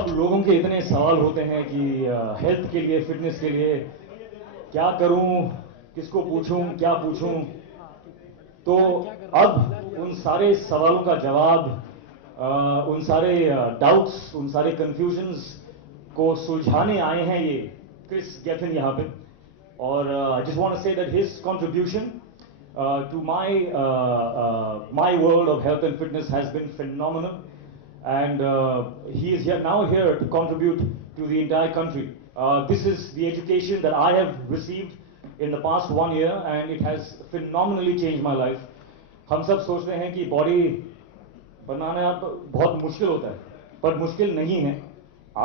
सब लोगों के इतने सवाल होते हैं कि हेल्थ के लिए, फिटनेस के लिए क्या करूं, किसको पूछूं, क्या पूछूं। तो अब उन सारे सवालों का जवाब, उन सारे डाउट्स, उन सारे कंफ्यूजन्स को सुलझाने आए हैं ये क्रिस गेफिन यहाँ पे। और I just want to say that his contribution to my world of health and fitness has been phenomenal, and he is here to contribute to the entire country. This is the education that I have received in the past 1 year, and it has phenomenally changed my life. हम सब सोचते हैं कि body बनाना बहुत मुश्किल होता है, पर मुश्किल नहीं है।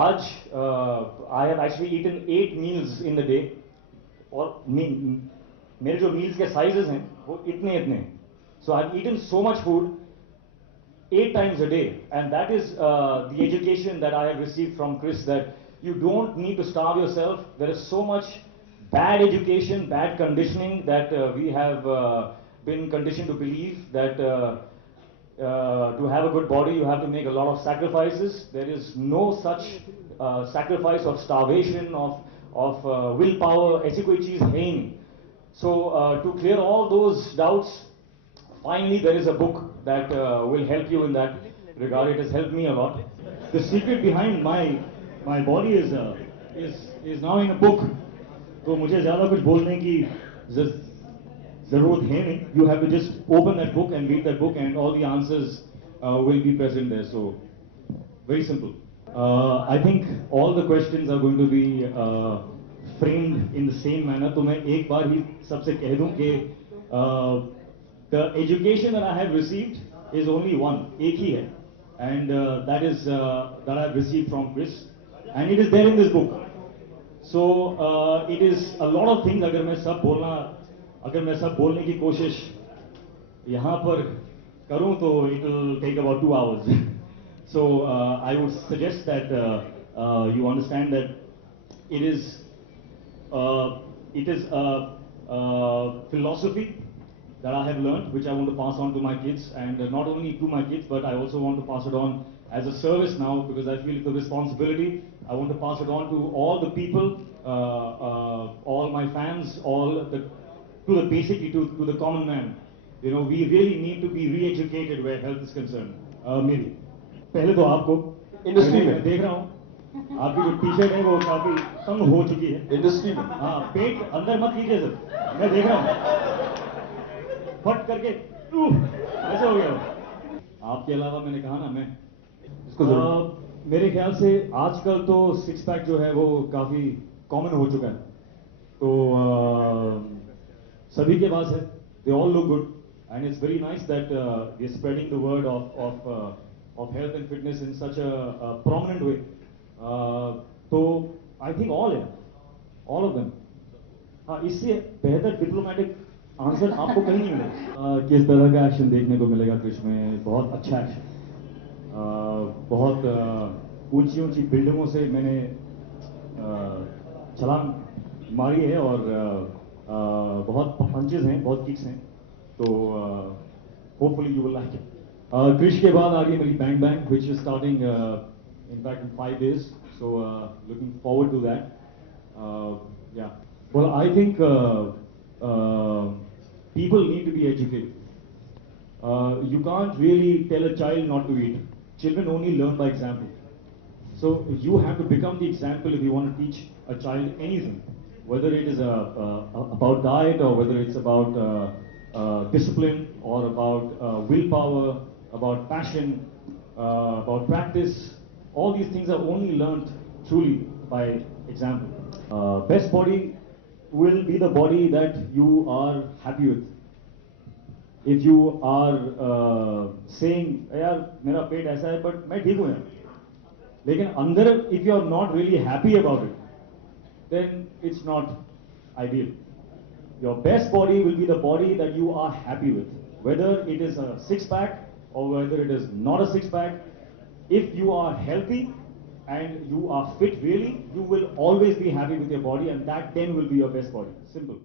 आज I have actually eaten 8 meals in the day, और मेरे जो मील्स के साइजेस हैं वो इतने इतने। So I have eaten so much food 8 times a day, and that is the education that I have received from Chris, that you don't need to starve yourself. There is so much bad education, bad conditioning that we have been conditioned to believe that to have a good body you have to make a lot of sacrifices. There is no such sacrifice of starvation, of willpower. ऐसी कोई चीज है ही नहीं। So to clear all those doubts, finally there is a book that will help you in that regard. It has helped me a lot. The secret behind my body is now in a book. तो मुझे ज़्यादा कुछ बोलने की ज़रूरत है नहीं. You have to just open that book and read that book, and all the answers will be present there. So very simple. I think all the questions are going to be framed in the same manner. तो मैं एक बार ही सबसे कह दूं कि the education that I have received is only one, एक ही है, and that is that I have received from Chris, and it is there in this book. So it is a lot of things. अगर मैं सब बोलने की कोशिश यहाँ पर करूँ तो it will take about 2 hours. So I would suggest that you understand that it is a philosophy that I have learned, which I want to pass on to my kids, and not only to my kids, but I also want to pass it on as a service now, because I feel it's a responsibility. I want to pass it on to all the people, all my fans, basically to the common man. You know, we really need to be re-educated where health is concerned. Maybe. पहले तो आपको industry में देख रहा हूँ, आपकी जो T-shirt है वो काफी तंग हो चुकी है इंडस्ट्री में। हाँ, पेट अंदर मत कीजिए सर, मैं देख रहा हूँ फट करके ऐसे हो गया हो। आपके अलावा मैंने कहा ना, मैं इसको मेरे ख्याल से आजकल तो 6 पैक जो है वो काफी कॉमन हो चुका है, तो सभी के पास है। They all look good, and it's very nice that we are spreading the word of health and fitness in such a prominent way. So I think all of them. हाँ, इससे बेहतर डिप्लोमेटिक आंसर आपको कहीं नहीं मिलेगा। किस तरह का एक्शन देखने को मिलेगा कृष में? बहुत अच्छा एक्शन, बहुत ऊंची ऊंची बिल्डिंगों से मैंने छलांग मारी है, और बहुत पंचेस हैं, बहुत किक्स हैं, तो hopefully you will like it. Krrish के बाद आगे मेरी bang bang, which is starting in fact in 5 days, so looking forward to that. Yeah, well, I think people need to be educated. You can't really tell a child not to eat. Children only learn by example. So you have to become the example if you want to teach a child anything, whether it is about diet, or whether it's about discipline, or about willpower, about passion, about practice. All these things are only learned truly by example. Best body will be the body that you are happy with. If you are saying, यार मेरा पेट ऐसा है but मैं ठीक हूँ यार, लेकिन अंदर if you are not really happy about it, then it's not ideal. Your best body will be the body that you are happy with, whether it is a 6-pack or whether it is not a 6-pack. If you are healthy and you are fit really, you will always be happy with your body, and that then will be your best body. Simple.